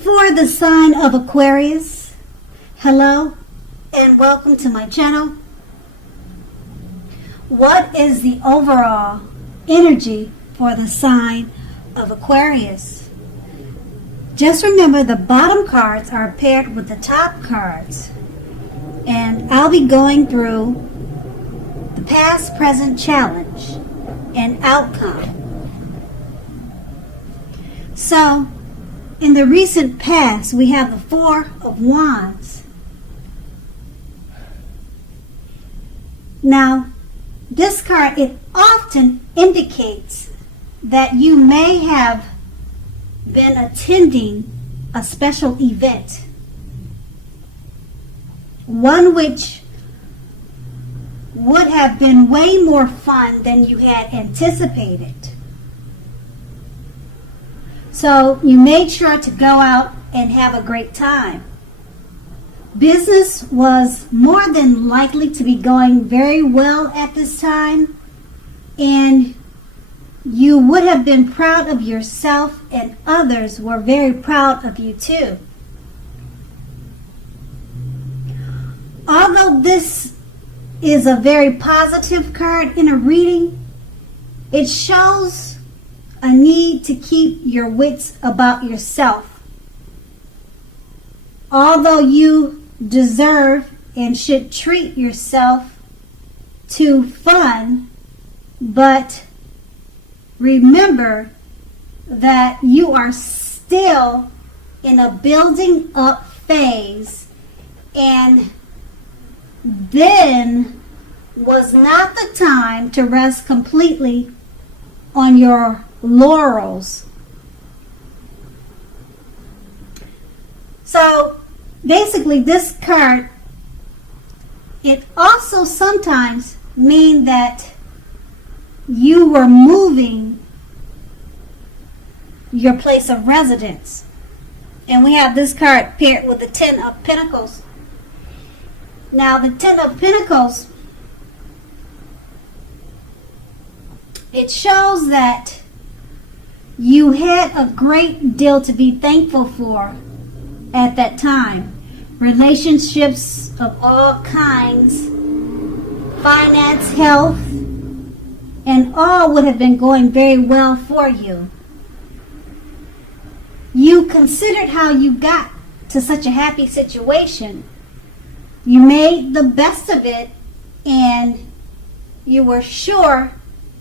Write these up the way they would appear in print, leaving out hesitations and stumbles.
For the sign of Aquarius, hello and welcome to my channel. What is the overall energy for the sign of Aquarius? Just remember the bottom cards are paired with the top cards, and I'll be going through the past, present challenge and outcome. So, in the recent past, we have the Four of Wands. Now, this card, it often indicates that you may have been attending a special event, one which would have been way more fun than you had anticipated. So you made sure to go out and have a great time. Business was more than likely to be going very well at this time, and you would have been proud of yourself, and others were very proud of you too. Although this is a very positive card in a reading, it shows a need to keep your wits about yourself. Although you deserve and should treat yourself to fun, but remember that you are still in a building up phase, and then was not the time to rest completely on your laurels. So basically this card, it also sometimes means that you were moving your place of residence. And we have this card paired with the Ten of Pentacles. Now the Ten of Pentacles, it shows that you had a great deal to be thankful for at that time. Relationships of all kinds, finance, health, and all would have been going very well for you. You considered how you got to such a happy situation. You made the best of it, and you were sure,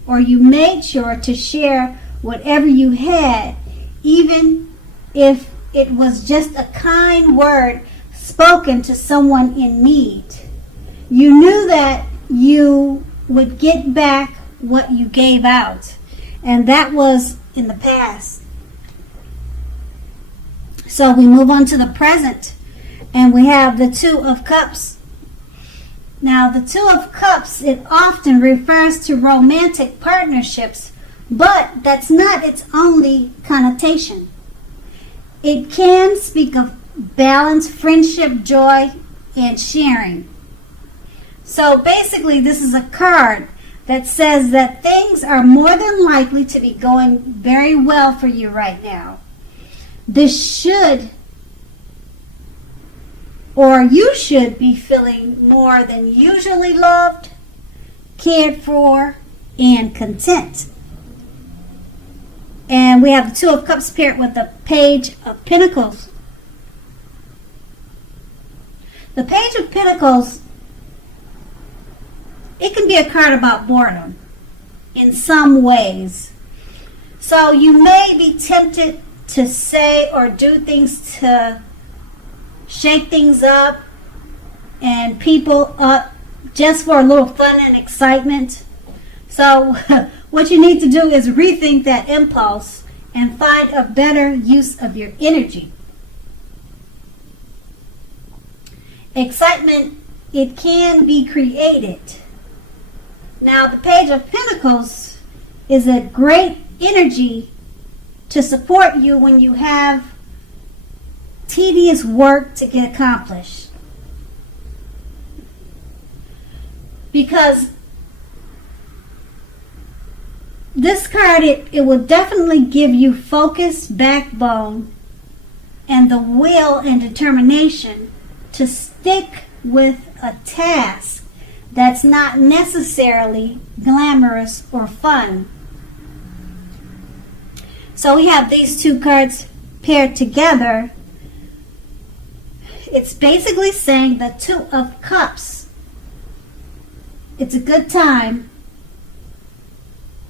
or you made sure to share whatever you had, even if it was just a kind word spoken to someone in need. You knew that you would get back what you gave out, and that was in the past. So we move on to the present, and we have the Two of Cups. Now the Two of Cups, it often refers to romantic partnerships, but that's not its only connotation. It can speak of balance, friendship, joy, and sharing. So basically this is a card that says that things are more than likely to be going very well for you right now. This should, or you should be feeling more than usually loved, cared for, and content. And we have the Two of Cups paired with the Page of Pentacles. The Page of Pentacles, it can be a card about boredom in some ways. So you may be tempted to say or do things to shake things up and people up just for a little fun and excitement. So what you need to do is rethink that impulse and find a better use of your energy. Excitement, it can be created. Now the Page of Pentacles is a great energy to support you when you have tedious work to get accomplished. Because this card, it will definitely give you focus, backbone, and the will and determination to stick with a task that's not necessarily glamorous or fun. So we have these two cards paired together. It's basically saying the Two of Cups. It's a good time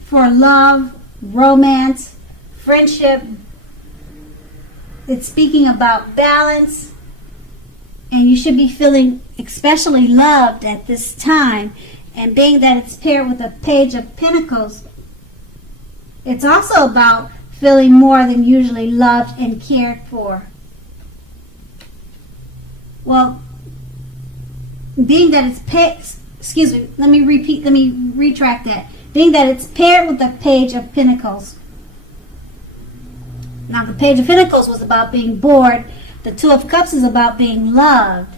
for love, romance, friendship. It's speaking about balance, and you should be feeling especially loved at this time. And being that it's paired with a Page of Pentacles, it's also about feeling more than usually loved and cared for. Well, being that it's let me retract that. Being that it's paired with the Page of Pentacles. Now, the Page of Pentacles was about being bored. The Two of Cups is about being loved.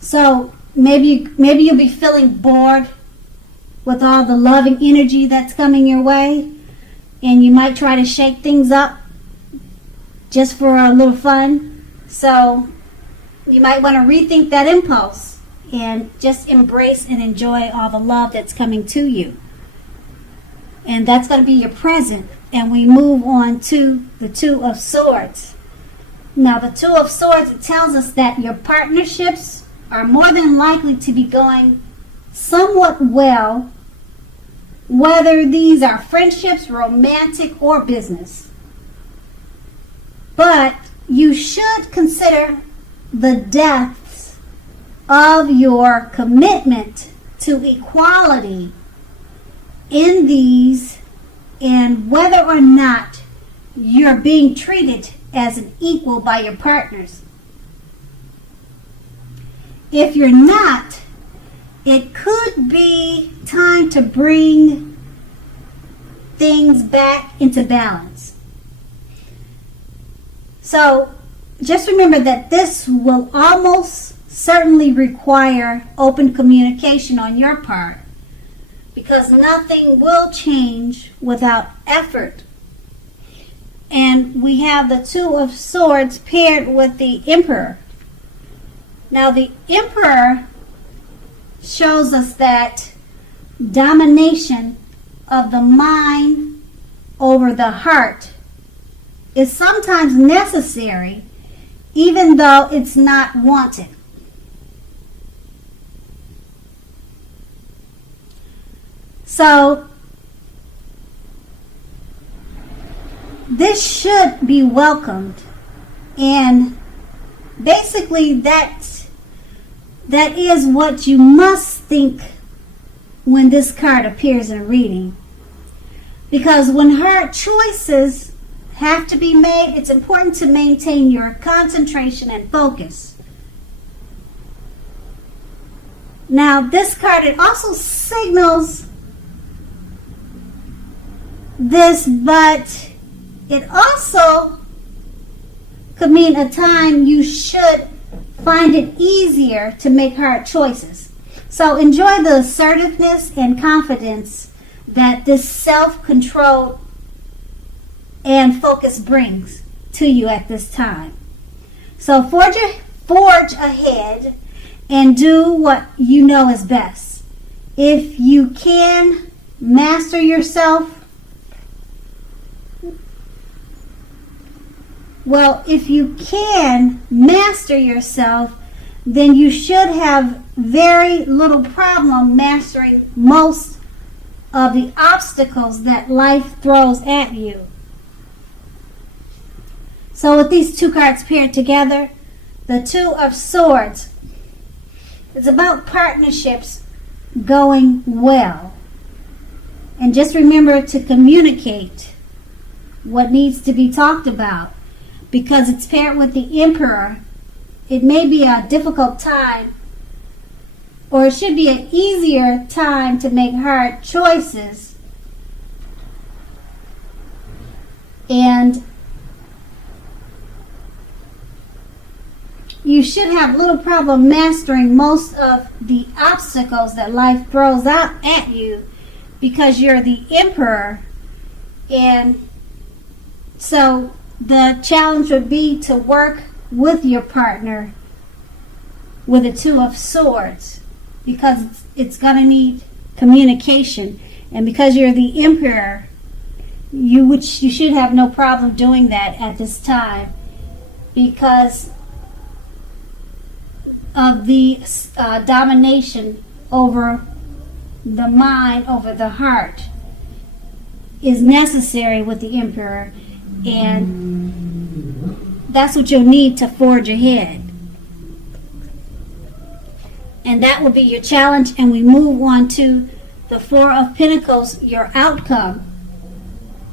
So maybe you'll be feeling bored with all the loving energy that's coming your way, and you might try to shake things up just for a little fun. So you might want to rethink that impulse and just embrace and enjoy all the love that's coming to you. And that's going to be your present. And we move on to the Two of Swords. Now, the Two of Swords, it tells us that your partnerships are more than likely to be going somewhat well, whether these are friendships, romantic, or business. But you should consider the depths of your commitment to equality in these, and whether or not you're being treated as an equal by your partners. If you're not, it could be time to bring things back into balance. So just remember that this will almost certainly require open communication on your part, because nothing will change without effort. And we have the Two of Swords paired with the Emperor. Now, the Emperor shows us that domination of the mind over the heart is sometimes necessary, even though it's not wanted. So this should be welcomed, and basically that is what you must think when this card appears in a reading. Because when hard choices have to be made, it's important to maintain your concentration and focus. Now, this card, it also signals this, but it also could mean a time you should find it easier to make hard choices. So enjoy the assertiveness and confidence that this self-control and focus brings to you at this time. So forge ahead and do what you know is best. If you can master yourself, then you should have very little problem mastering most of the obstacles that life throws at you. So with these two cards paired together, the Two of Swords, it's about partnerships going well. And just remember to communicate what needs to be talked about. Because it's paired with the Emperor, it may be a difficult time, or it should be an easier time to make hard choices. And you should have little problem mastering most of the obstacles that life throws out at you, because you're the Emperor. And so the challenge would be to work with your partner with the Two of Swords, because it's going to need communication. And because you're the Emperor, you should have no problem doing that at this time, because of the domination over the mind, over the heart, is necessary with the Emperor, and that's what you'll need to forge ahead. And that will be your challenge. And we move on to the Four of Pentacles, your outcome.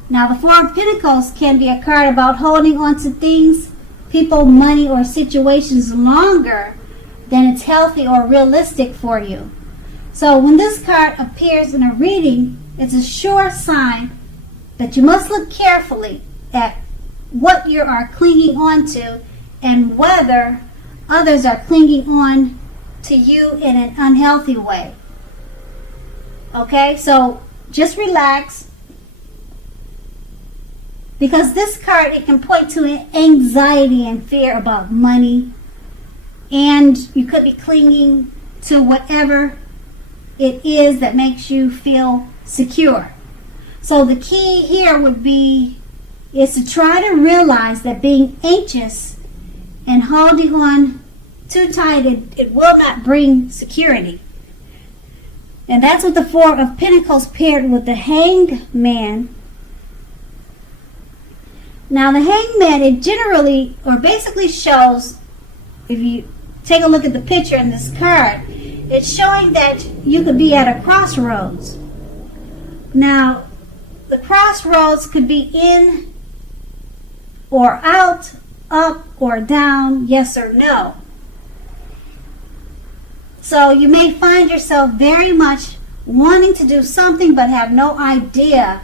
Now, the Four of Pentacles can be a card about holding on to things, people, money, or situations longer than it's healthy or realistic for you. So when this card appears in a reading, it's a sure sign that you must look carefully at what you are clinging on to and whether others are clinging on to you in an unhealthy way. Okay, so just relax, because this card, it can point to anxiety and fear about money, and you could be clinging to whatever it is that makes you feel secure. So the key here is to try to realize that being anxious and holding on too tight, it will not bring security. And that's what the Four of Pentacles paired with the Hanged Man. Now the Hanged Man, it generally, or basically shows, if you take a look at the picture in this card, it's showing that you could be at a crossroads. Now, the crossroads could be in or out, up or down, yes or no. So you may find yourself very much wanting to do something but have no idea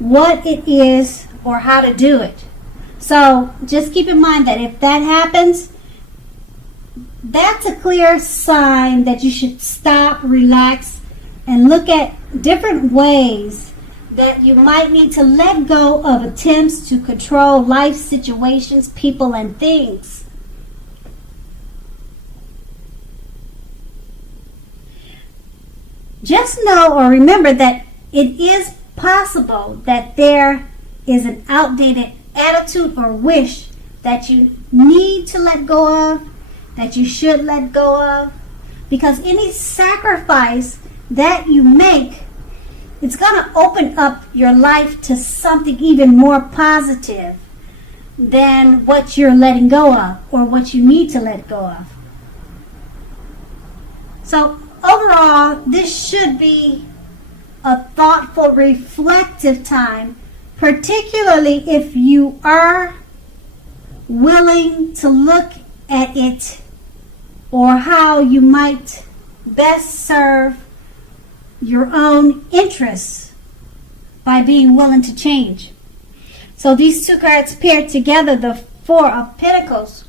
what it is or how to do it. So just keep in mind that if that happens, that's a clear sign that you should stop, relax, and look at different ways that you might need to let go of attempts to control life situations, people, and things. Just know or remember that it is possible that there is an outdated attitude or wish that you need to let go of, that you should let go of, because any sacrifice that you make, it's going to open up your life to something even more positive than what you're letting go of or what you need to let go of. So overall, this should be a thoughtful, reflective time, particularly if you are willing to look at it or how you might best serve your own interests by being willing to change. So these two cards paired together, the Four of Pentacles,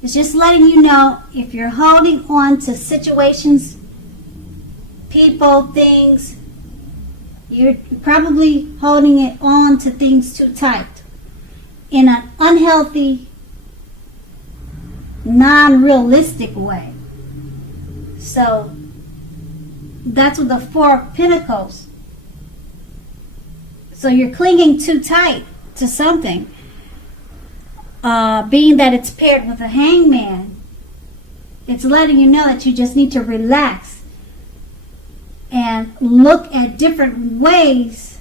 it's just letting you know if you're holding on to situations, people, things, you're probably holding it on to things too tight in an unhealthy, non-realistic way. So that's what the Four of Pentacles. So you're clinging too tight to something. Being that it's paired with a Hangman, it's letting you know that you just need to relax and look at different ways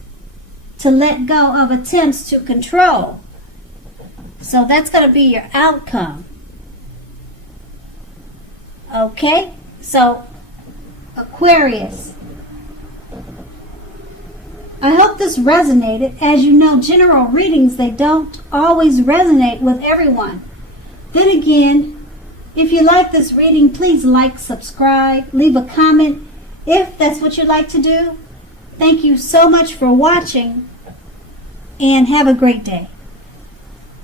to let go of attempts to control. So that's going to be your outcome. Okay? So, Aquarius, I hope this resonated. As you know, general readings, they don't always resonate with everyone. Then again, if you like this reading, please like, subscribe, leave a comment if that's what you like to do. Thank you so much for watching, and have a great day.